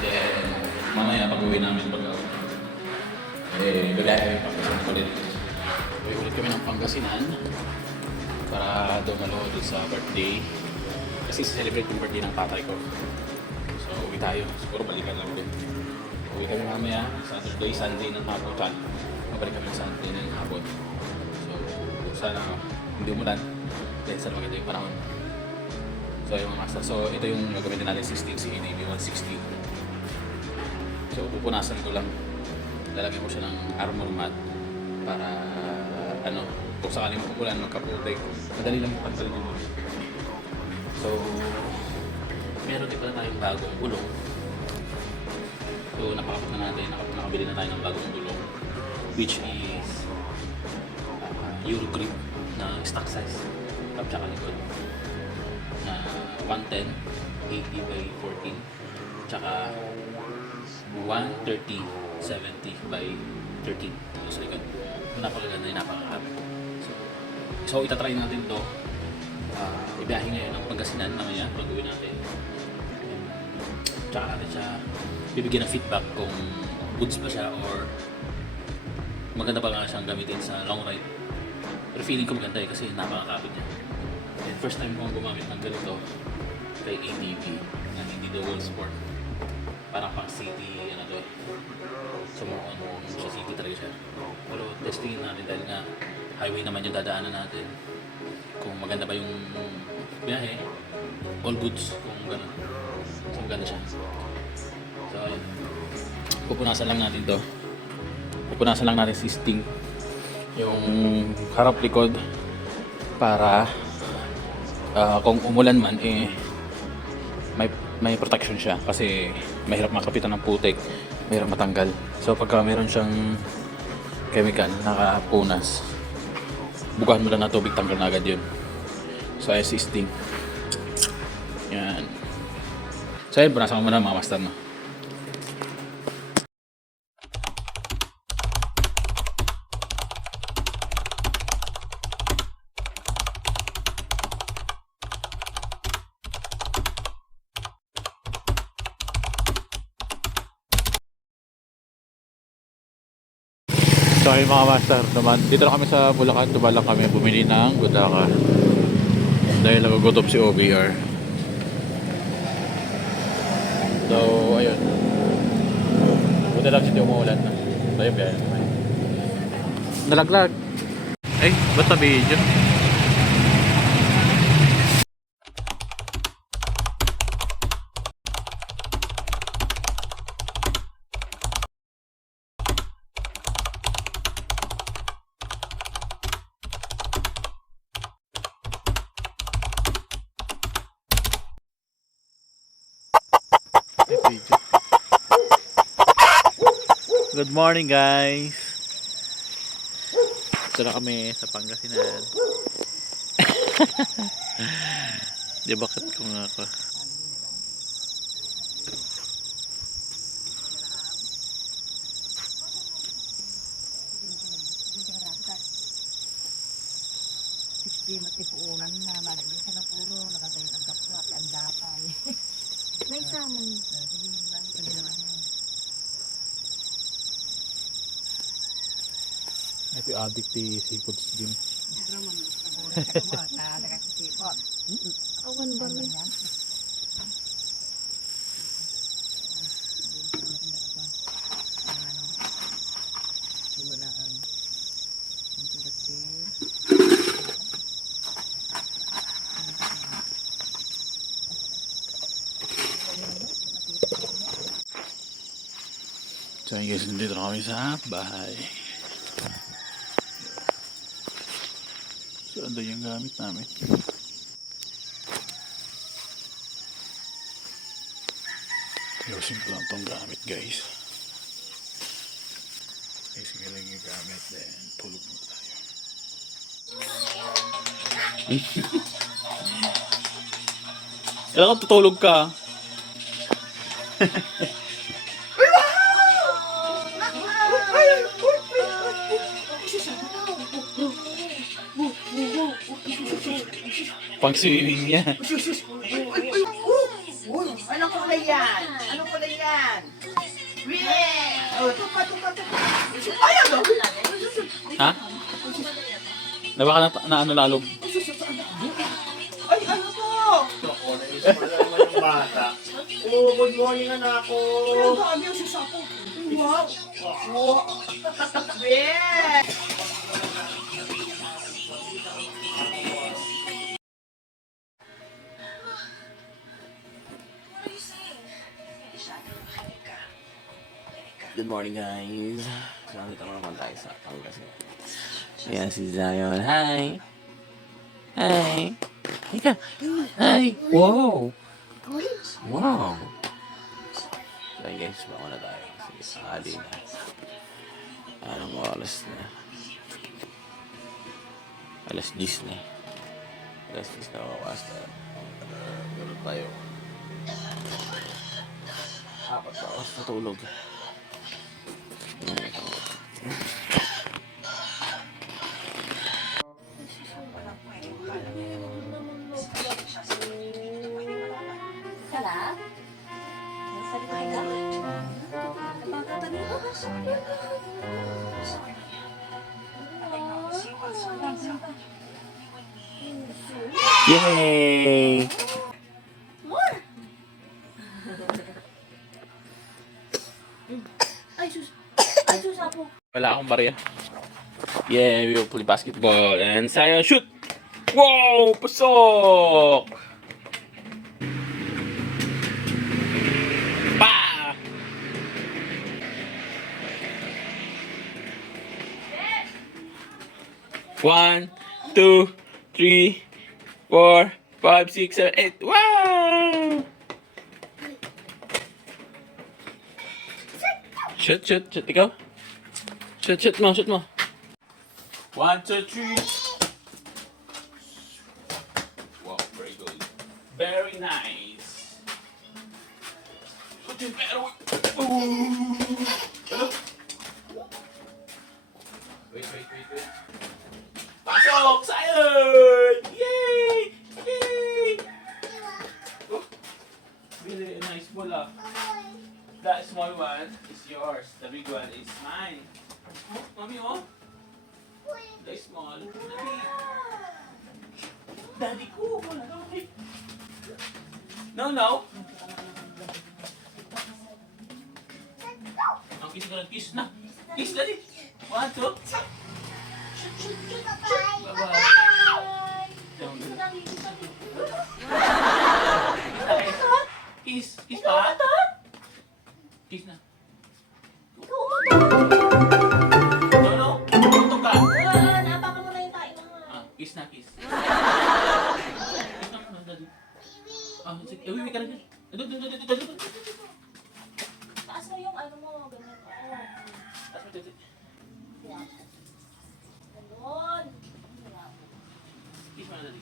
Then, mamaya pag-uwi namin bibiyahe kami Pangasinan ulit. Uwi ulit kami ng Pangasinan para dumalo doon sa birthday. Kasi celebrate yung birthday ng tatay ko. So, uwi tayo. Siguro balikan lang ulit. Uwi kami mamaya, Saturday, Sunday ng hapunan. Mabalik kami sa Sunday ng hapon. So, sana hindi umulan. Dahil sana maganda yung panahon. So, yung mga master. So, ito yung gagamitin natin 16 si NAB 160. So, pupunasan ko lang. Lalagyan ko siya ng armor mat para kung sakaling umulan, magka-protect. Madali lang yung pagsalin mo. So, meron din pala tayong bagong gulong. So, nakabili na tayo ng bagong gulong, which is Euro grip na stock size, top tsaka likod na 110, 80 by 14, tsaka 130, 70 by 13 sa likod. Napakaganda yung napakakap. So itatry natin ito. Ibiyahe ngayon ng Pangasinan mamaya pag-uwi natin. Tsaka natin siya bibigyan ng feedback kung goods pa siya or maganda pa nga siyang gamitin sa long ride. Pero feeling ko maganda kasi napakakapit niya. And first time ko gumamit ng ganito kay ATV na hindi dual sport. Parang pang city, so more on sa city talaga siya. Pero testingin natin dahil nga highway naman yung dadaanan natin. Kung maganda ba yung biyahe, all goods kung gano'n. So maganda siya. So ayun. Pupunasan lang natin to. Pupunasan lang natin si Sting. Yung harap likod para kung umulan man may protection siya kasi mahirap makapitan ng putik, mahirap matanggal. So pagka meron siyang chemical nakapunas, bugahan mo lang na tubig, tanggal na agad yun. So assisting yan. So yun, punasan mo na mga master no. So ayun mga master naman, dito na kami sa Bulacan, tumalang kami bumili ng gudaka dahil nagugutom si OBR. So ayun, buti lang siya di umuulan na. So ayun, biyahe naman. Nalaglag. Ay, ba't na video? Good morning guys. Ito na kami sa Pangasinan. Di bakit ko nga ako. Matipuunan na, marami sa na puro, nakatayo ang kapwat, ang dapay. May samon. Ito addict di seafood game. Awan ba rin? So guys, nandito na kami sa bahay. So ano yung gamit namin? Ayusin ko lang itong gamit guys. Ayusin ko lang yung gamit, then tulog mo tayo. Kailangan tutulog ka. Pang swimming niya. Anong kulay yan? Anong kulay yan. Weh! Oh, tupa. Ayaw daw. Ha? Nabaka na ano lalo? Ay, ano to? Ako, naisip mo naman yung bata. Oh, good morning anak ko. Ang dami yung sasako. Wow. Weh! Good morning guys. Nandito naman tayo sa Pangasinan. Ayan si Zion. Hi! Hi! Ika! Hi! Wow! Wow! So guys, baka na tayo. Sige, sakali na. Anong oras na? Alas 10 na. Alas 10 na wakas tayo. Gano'n tayo. Apat na oras natulog. Kala? Nasa likod ka? Yay! Ay, sus ako. Wala akong barya. Yeah, we will play basketball. And Zion, shoot! Wow! Pasok! Pa! One, two, three, 4, 5, 6, 7, 8. Wow! Shoot. Ikaw. Shoot mo. 1, 2, 3. Wow, very good. Very nice. Shoot yung pero. Hello? Wait. Pasok! Zion! Yay! Oh, really nice bola. That small one is yours. The big one is mine. Oh, mommy, oh. The small. Daddy ko. Wala daw. No. Ang kiss ko na. Kiss na. Kiss, daddy. 1, 2. Shoot. Bye-bye. Down. Kiss pa. Kiss na. No. Tutok ka. Napakan mo na yung tayo na nga. Kiss na. Kiss na muna, daddy. Sige. Uwi ka na dyan. Doon. Taas mo yung ano mo, ganyan. Taas mo, daddy. Ganon. Kiss mo na, daddy.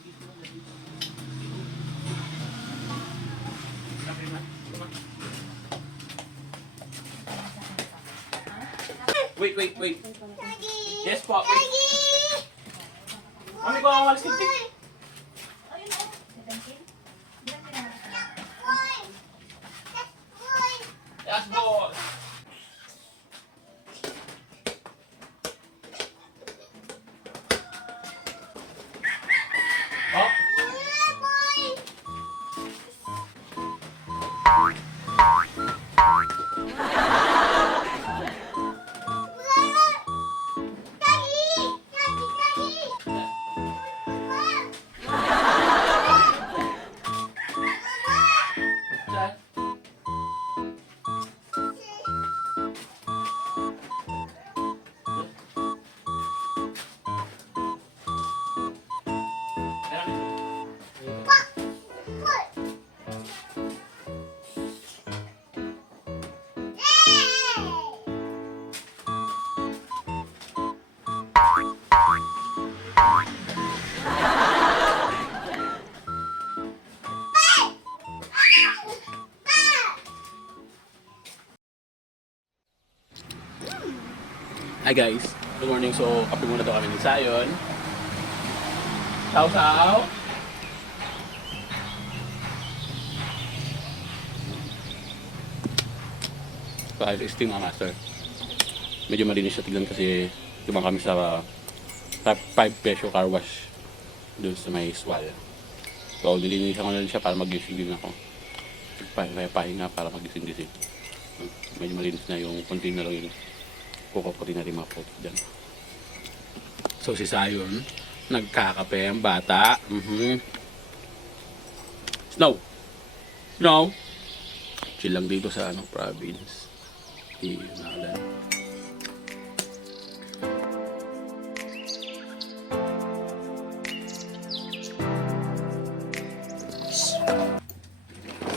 Sabi na. Come on. Wait. Yes, po. Wait. Mami ko ang walis tintin. Ayun o. Yes, boss. Oh. Dad. Hi guys, good morning. So, kape muna daw kami ni Zion. Saw. Fire steam mga master. Medyo malinis siya tignan kasi tumang kami sa 5 peso car wash doon sa may swal. So, nilinisan ko na rin siya para magising din ako. Pahinga para magising-gising. Medyo malinis na yung konti na lang yung kukukutin na rin mga photo dyan. So, si Sayon, nagkakape ang bata. Snow! Snow! Chill lang dito sa province. Nalan.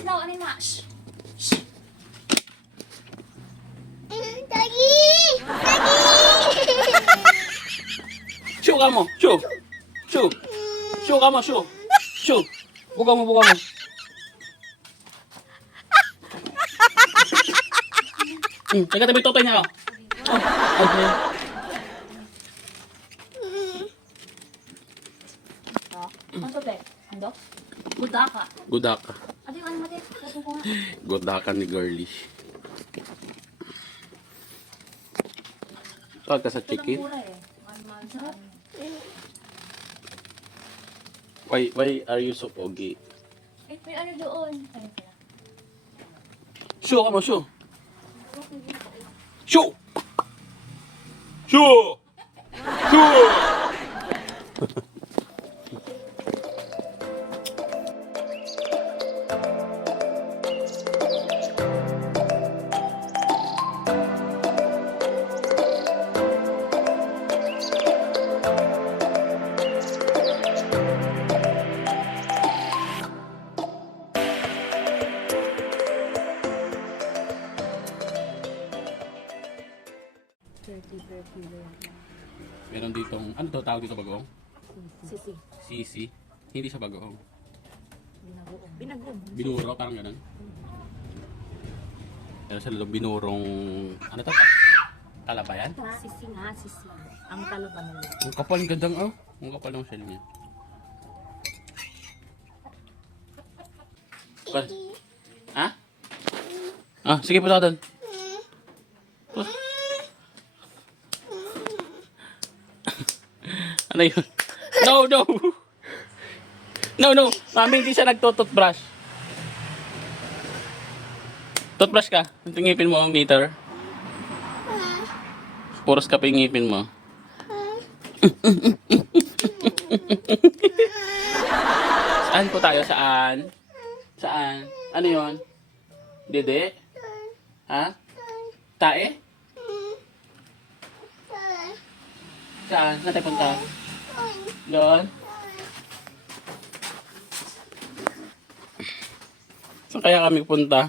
No, ano na? Shh. Shoo ka mo! Shoo! Shoo! Shoo ka mo! Shoo! Shoo! Buka mo, buka mo! Teka, tabi totoy niya ako. Okay. Ano to, be? Ano? Buda ka. Gudaka. Ate, ano mati? Kasi ko nga. Gudaka ni Girly. Tawag ka sa chicken? Mura eh. Mahal sa ano. Why are you so pogi? Eh, may ano doon. Ayun pala. Shoo ka mo, shoo! Shoo! Shoo! Shoo! Meron ditong, ano to tawag dito bagoong? Sisi. Sisi. Hindi siya bagoong. Binagoong. Binagoong. Binuro, parang ganun. Meron sa loob binurong, ano to? Talaba yan? Sisi nga, sisi. Ang kalaban nila. Ang kapal ng gandang, oh. Ang kapal ng shell niya. Kapal. Ha? Ah, sige po doon. Ano yun? No, no! No, no! Mami, hindi siya nagtututbrush. Toothbrush ka. Tingipin mo ang meter. Puros ka pa yung ngipin mo. Saan po tayo? Saan? Saan? Ano yun? Dede? Ha? Tae? Saan? Saan tayo punta? Doon? Saan kaya kami punta?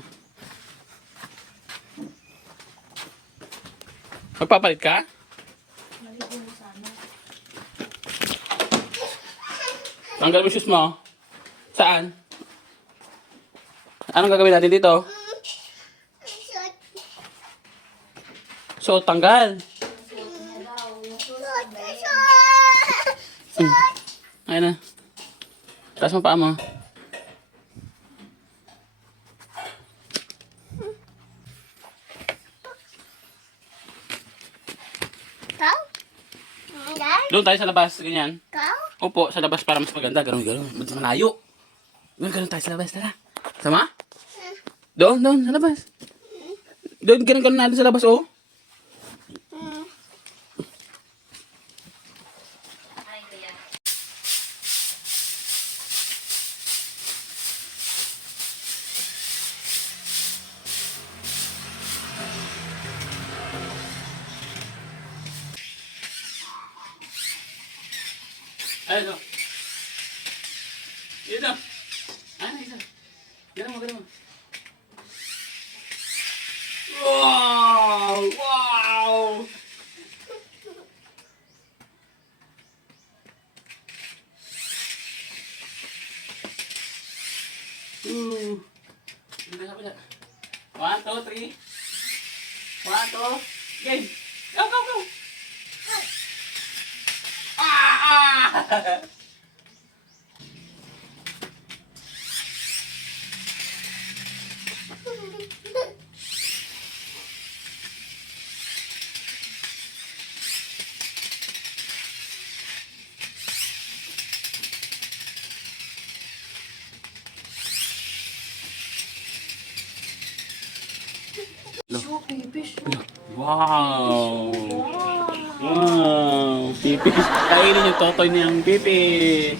Magpapalit ka? Tanggal mo shoes mo. Saan? Anong gagawin natin dito? So, tanggal. Ayun na. Taas mo paa mo. Doon tayo sa labas, ganyan. Opo, sa labas para mas maganda. Ganun. Mas malayo. Ganun tayo sa labas, tara. Sama? Doon, sa labas. Doon, ganun natin sa labas, oh. Ayun o. Yun o. Ano isa? Ganun mo. Wow! Wow! Pila. 1, 2, 3. 1, 2. Game! Go! Show, babies. Wow! Wow! Pipis. Kainin yung totoy niyang pipis.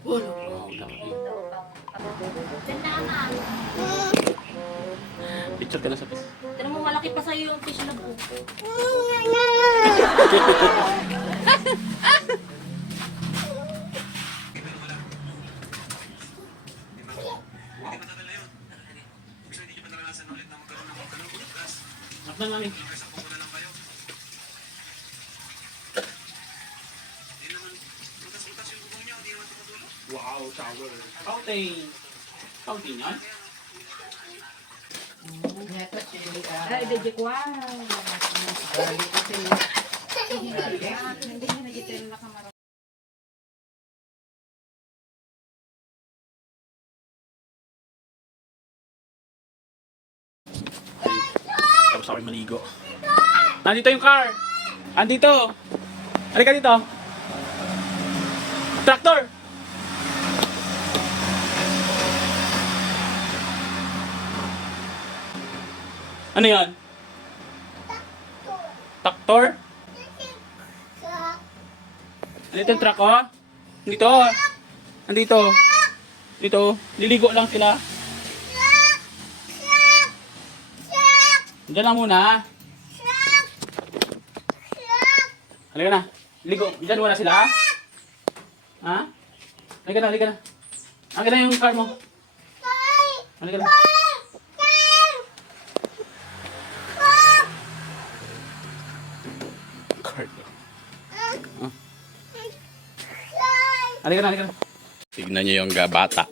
Wow, laki. Ganda na. Picture ka na sa pis. Tignan mo, malaki pa sa'yo yung fish na buo. Nak na namin. Wow, shower. Fountain. Fountain yan? Ay, medyo kwa. Hindi na nagitero na kamaro. Tapos ako'y maligo. Nandito yung car! Andito! Halika dito! Tractor! Ano yan? Tractor? Andito yung truck, oh? Dito! Andito! Dito! Liligo lang sila. Diyan lang muna. Halika na. Ligo. Diyan muna sila. Ha? Halika na, halika na. Halika na yung car mo. Halika na. Car. Halika na, halika na. Tignan niyo yung bata.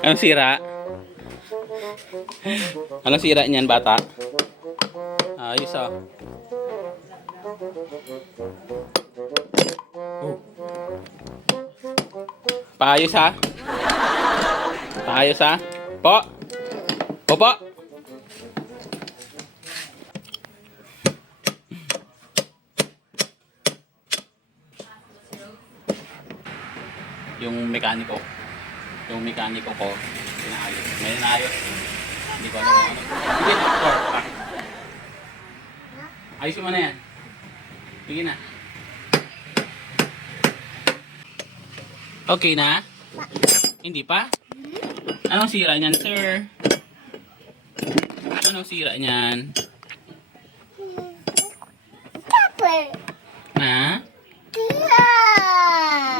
Anong sira? Anong sira niyan, bata? Ayos ah. Oh. Paayos ha? Paayos ha? Po? Po? Yung mekaniko. Yung mekaniko ko, pinaayos. May naayos. Hindi ko alam kung ano. Sige na, bakit? Ayusin mo na yan. Sige na. Okay na? Hindi pa? Anong sira niyan, sir? Anong sira niyan? Ha?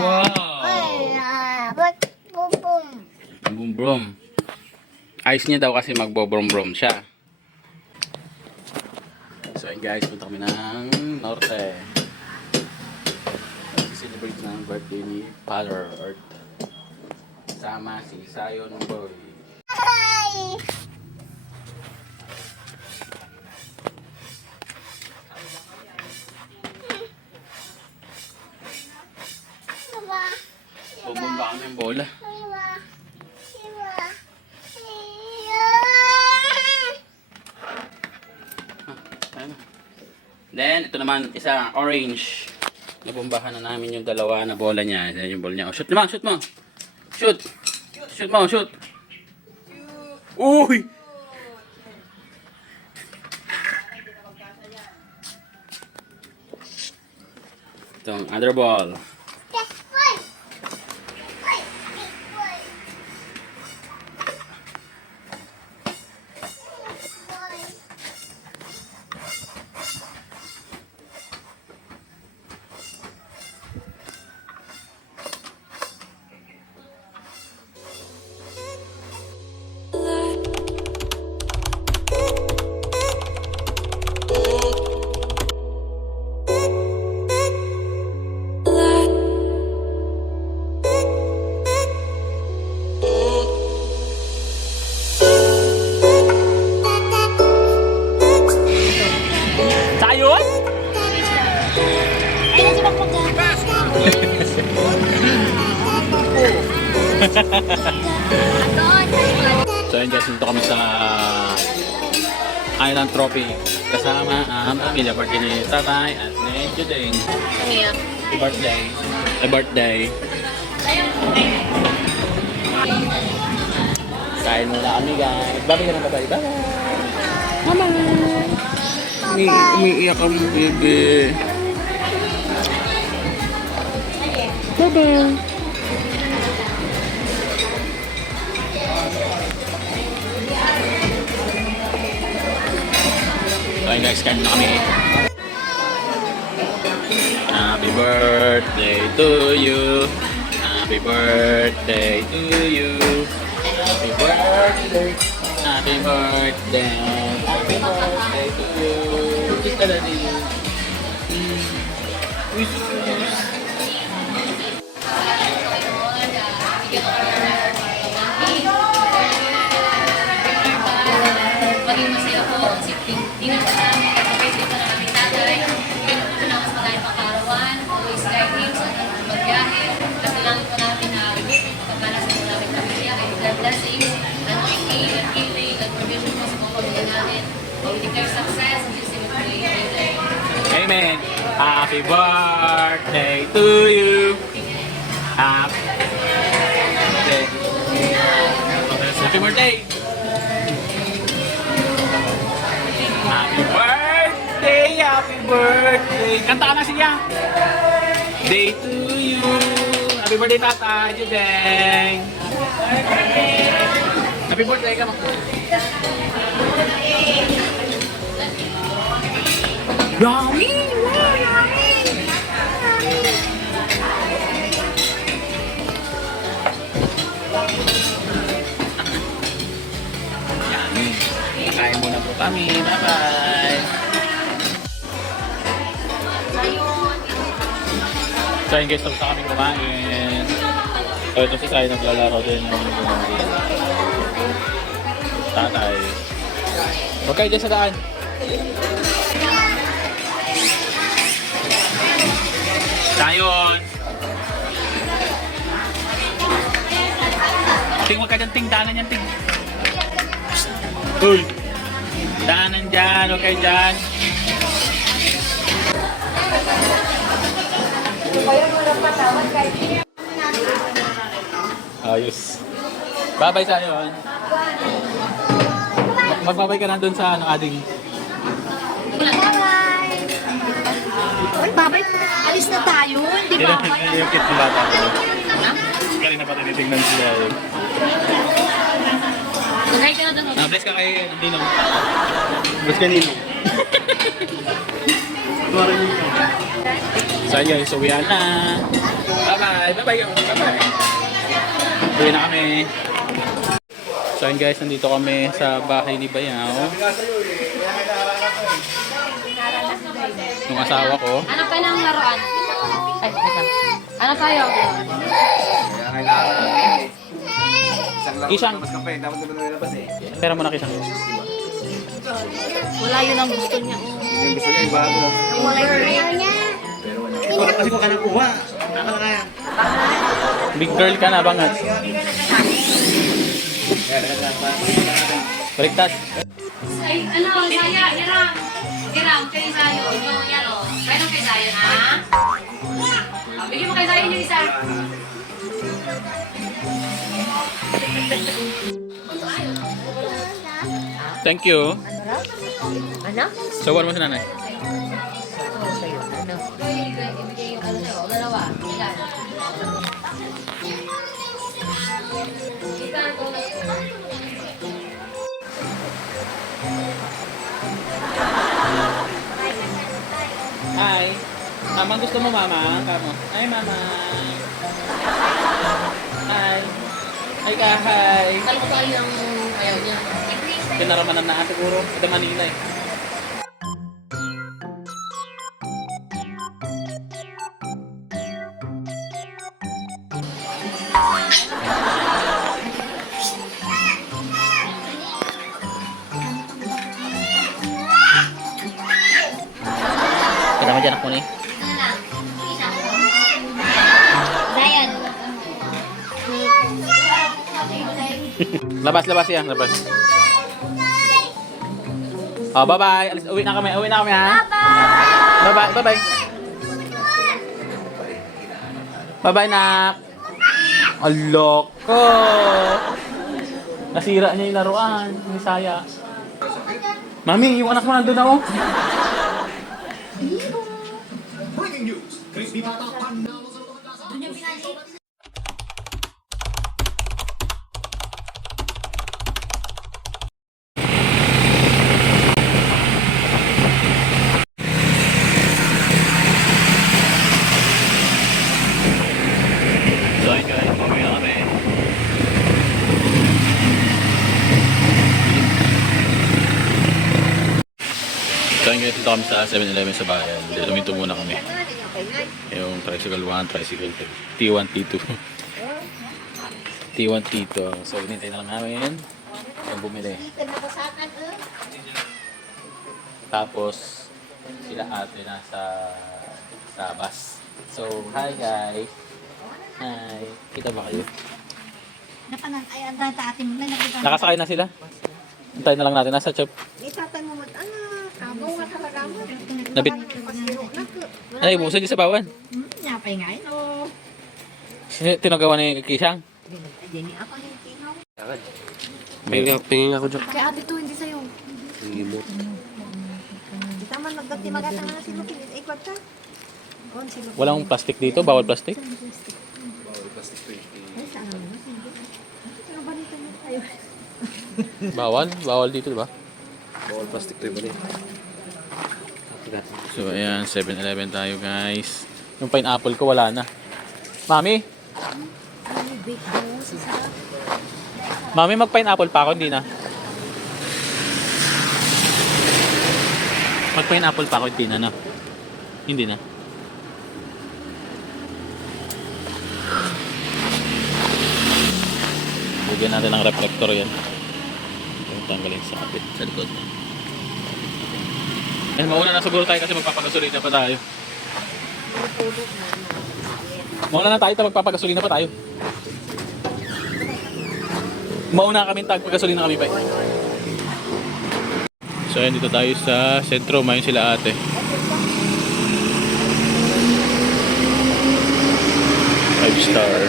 Wow! Brum-brum. Ayos niya daw kasi magbo-brum-brum siya. So ayun guys, punta kami ng Norte. Celebrate ng birthday ni Father Earth. Sama si Zion Boy. Bumba kami ng bola. Then, ito naman, isa orange. Nabombahan na namin yung dalawa na bola niya. Yan yung bola niya. Oh, shoot naman, shoot mo. Shoot. Shoot mo, shoot. Uy! Itong other ball. Sayot? Ay, nasi bang pagkakas? So yun guys, dito kami sa Island Trophy kasama ang pamilya birthday ni Tatay at ni Juding. Ngayon. Birthday. Kain muna kami guys. Bye ka na, bye-bye. Bye-bye. Mama. Umiiyak ang bebe. Bye-bye. Okay guys, kain na kami. Happy birthday to you. Happy birthday to you. Happy birthday. Happy birthday. Happy birthday to you. Kiss ka daddy. Wish you. Maging masaya po. Di na pa namin kapag-birthday pa namin tatay. Ganun po na mas magaling pang-arawan. Always guide him sa magbiyahe. Kasi lang po namin na pagpapalas po namin pamilya. And God blessings, and healing, and healing, and provision po sa mga pamilya namin. We declare success and just celebrate. Amen. Happy birthday to you. Happy birthday. Happy birthday. Happy birthday, happy birthday. Kanta ka na siya. Day to you. Happy birthday, Tata. Judeng. Happy birthday ka mo. Yummy! Wow, yummy! Yummy. Kain muna po kami. Bye-bye. So yun guys, tapos na kami kumain. So ito si Sai naglalaro din ng tatay. Okay, dyan sa daan. Tayon! Ting, wag ka dyan, ting. Daanan yan, ting. Uy! Daanan dyan, huwag kayo dyan. Ayos. Bye-bye sa yun. Magbabay ka na dun sa ading. Uy, babay. Alis na tayo. Hindi ba? Yung kit ng bata ko. Kanina pa tinitingnan sila yun. Mag-hi ka na doon. Bless ka kay Dino. Mas kanino? So yun guys, uwihan na. Bye-bye. Bye-bye. Bye-bye. Uwi na kami. So yun guys, nandito kami sa bahay ni Bayaw. Yung asawa ko. Ano pa ng laruan? Ay, ito. Ano tayo? Isang. Mas kape, dapat naman nilabas eh. Pera mo na kisang. Wala yun ang gusto niya. Yung gusto niya, yung bago. Wala yung ayaw niya. Ikaw kasi kung ka nang kuha. Ako na kaya. Big girl ka na, bangat. Baliktad. Ay, ano, saya, hiram. Hiram, kay Sayo. Yung, yan o. Kaya kay Sayo, ha? Bigyan mo kay Sayo yung isa. Thank you. Ano? So, mo sa nanay. Oo, sa'yo. Ano? Ibigay yung ano sa'yo, dalawa. Ilan? Ilan ko na. Hi. Amang gusto mo, mama? Kamo. Hi, mama. Hi. Hi ka, hi. Kala ko tayo yung ayaw niya. Pinaramanan na siguro. Ito Manila eh. Kita mo dyan ako ni. Dayan. Labas, labas yan. Labas. Oh, bye-bye. Uwi na kami. Uwi na kami, ha? Bye-bye. Bye-bye. Bye-bye, nak. Alok ko! Nasira niya yung laruan ni Saya. Mami, yung anak mo nandun na oh. So ayun guys, pauwi na kami. So ayun guys, dito kami sa 7-Eleven sa bayan. Huminto muna kami. Yung tricycle 1, tricycle 2, T1, T2. T1, T2. So hinintay na lang namin yung bumili. Tapos sila ate nasa sa bus. So hi guys. Hi. Kita ba kayo? Ay, ang dati mo na nakita. Nakasakay na sila. Hintayin na lang natin. Nasa chop. Itatan mo mat kamo nga talaga mo. Nabit. Ay, buso di sa bawan. Napay nga yun, oh. Tinagawa ni Kisang. Dini ako yung tinaw. Pingin ako dyan. Kaya ate to, hindi sa'yo. Limot. Di tama, nagdati magata nga silo. Ay, kwag ka. On, silo. Walang plastic dito. Bawal plastic. Ay, saan naman? Sige. Pero balita mo tayo. Bawal. Bawal dito, di ba? Bawal plastic to yung So, ayan. 7-Eleven tayo, guys. Yung pineapple ko, wala na. Mami? Ay, bake daw. Sisarap. Mami, mag-pineapple pa ako. Hindi na. Mag-pineapple pa ako. Hindi na, na. Hindi na. Bugyan natin ng reflector yan. Yung tanggalin sa kapit sa likod. Eh, mauna na siguro tayo kasi magpapagasolina pa tayo. Mauna na tayo, magpapagasolina pa tayo. Mauna kami, tagpagasolina kami pa. So ayan, dito tayo sa sentro, mayroon sila ate. Five star.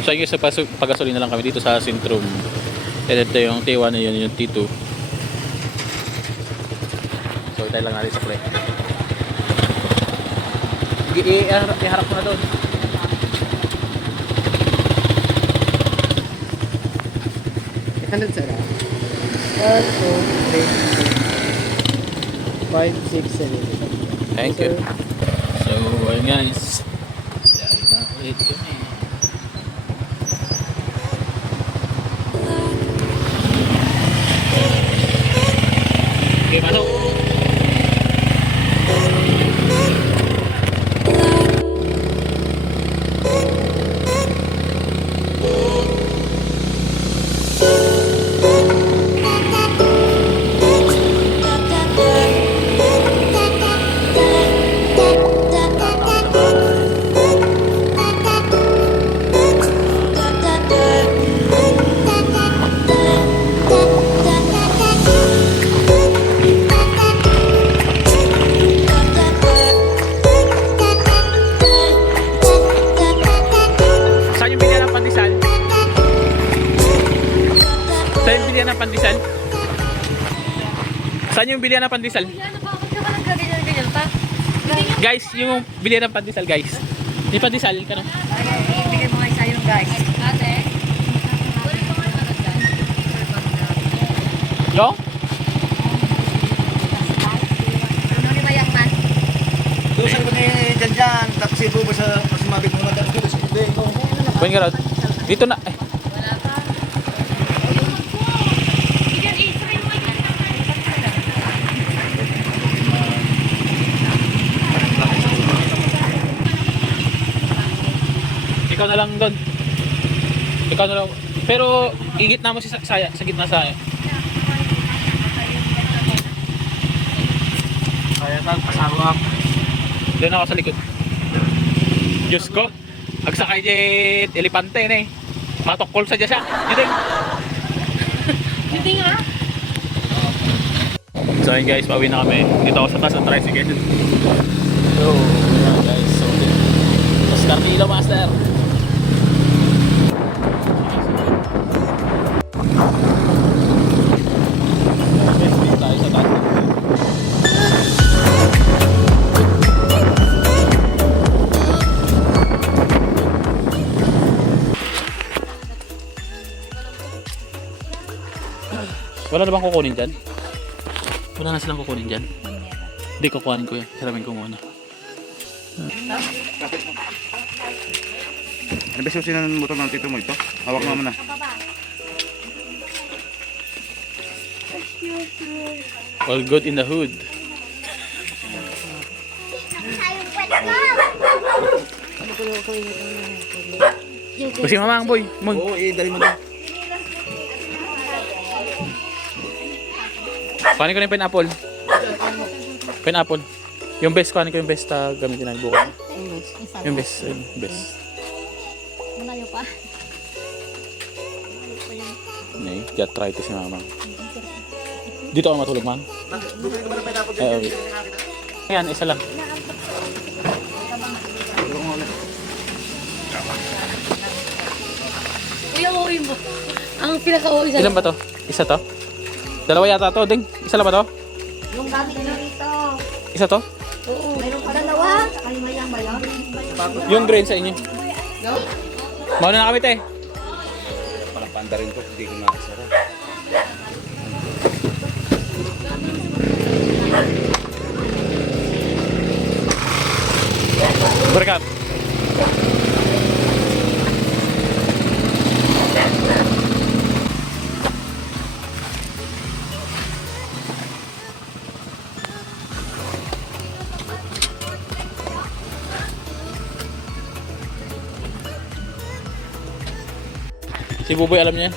So ayun, sa pagasolina lang kami dito sa Sentrum. And ito yung T1 na yun, yung T2. So tayo lang natin sa play. Iharap mo na doon. Hundred sir. 1, 2, 3, 5, 6, 7. Thank you. So ayun guys. Dali na ulit yun eh. Okay, pasok. Saan yung bilihan ng pandesal? Saan yung bilihan ng pandesal? Saan yung bilihan ng pandesal? Ano ba? Ba't ka ba nagkaganyan-ganyan pa? Guys, yung bilihan ng pandesal guys. May pandesal ka na. Ibigay mo nga isa yung guys. Ate? Kunin mo nga yung ano dyan. Yo? Ano ni Mayang man? Tusan ko ni Janjan, taksi po ba sa mabig mo natin dito sa kubi ko. Buwan ka Rod. Dito na. Eh. Wala pa. Bigyan, i-try mo yung Ikaw na lang doon. Ikaw na lang. Pero igitna mo si Saya sa gitna sa Kaya tal pasawak. doon ako sa likod. Diyos ko. Agsakay jet elepante na eh. Matokol sa dyan siya. Dito. Hindi nga. So ayun guys, pauwi na kami. Dito ako sa taas ng tricycle. So, ayan guys. So, Oscar Tilo Master. Dito tayo sa taas. Wala na bang kukunin dyan? Wala na silang kukunin dyan? Hindi, kukuhanin ko yun. Hiramin ko muna. Ano ba susi ng motor ng tito mo ito? Hawak mo muna. All good in the hood. Kasi mama ang boy. Oo, dali mo doon. Kuhanin ko na yung pineapple. Pineapple. Yung best, kuhanin ko yung best gamitin natin bukas. Yung best. Yung best. Malayo pa. Okay, just try to si mama. Dito ako matulog, ma'am. Bumili ka ba ng pineapple Ay, okay. Ayan, isa lang. Kuya, uwi mo. Ang pinaka-uwi sa... Ilan ba to? Isa to? Dalawa yata to, Ding. Isa lang ba to? Yung gamit nyo rito. Isa to? Oo. Mayroon pa dalawa. Kalimayang ba yun? Yung green sa inyo. Mauna na kami, te. Parang panda rin to, hindi ko nakasara. Berkat. Si Buboy alam niya yan.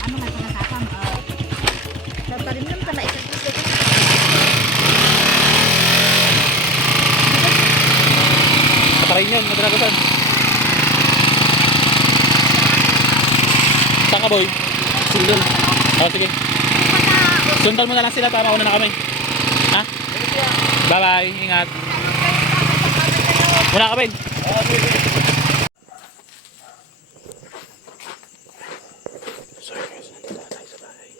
Ano nga sinasakam? Tatarim lang ka na isang isip. Patarayin yun, madragosan. Saan ka, boy? Sundal. Oh, sige. Sundan mo na lang sila para mauna na kami. Ha? Bye-bye, ingat. Muna ka, Ben. Sorry guys, nandito na tayo sa bahay.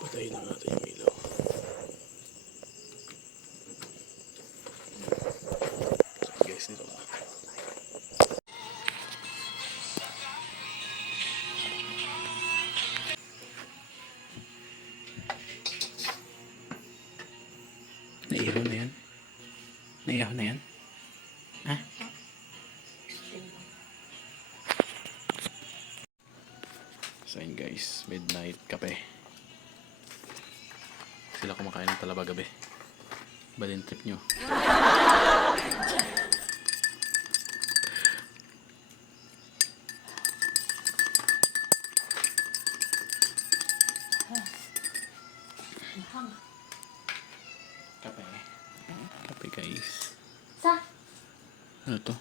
Patayin na natin yung ilaw. So guys, dito na. Naihaw na yan? Naihaw na yan? Ha? So yun guys, midnight kape. Sila kumakain ng talaba gabi. Balin trip nyo. Kape. Kape guys. Sa? Ano to?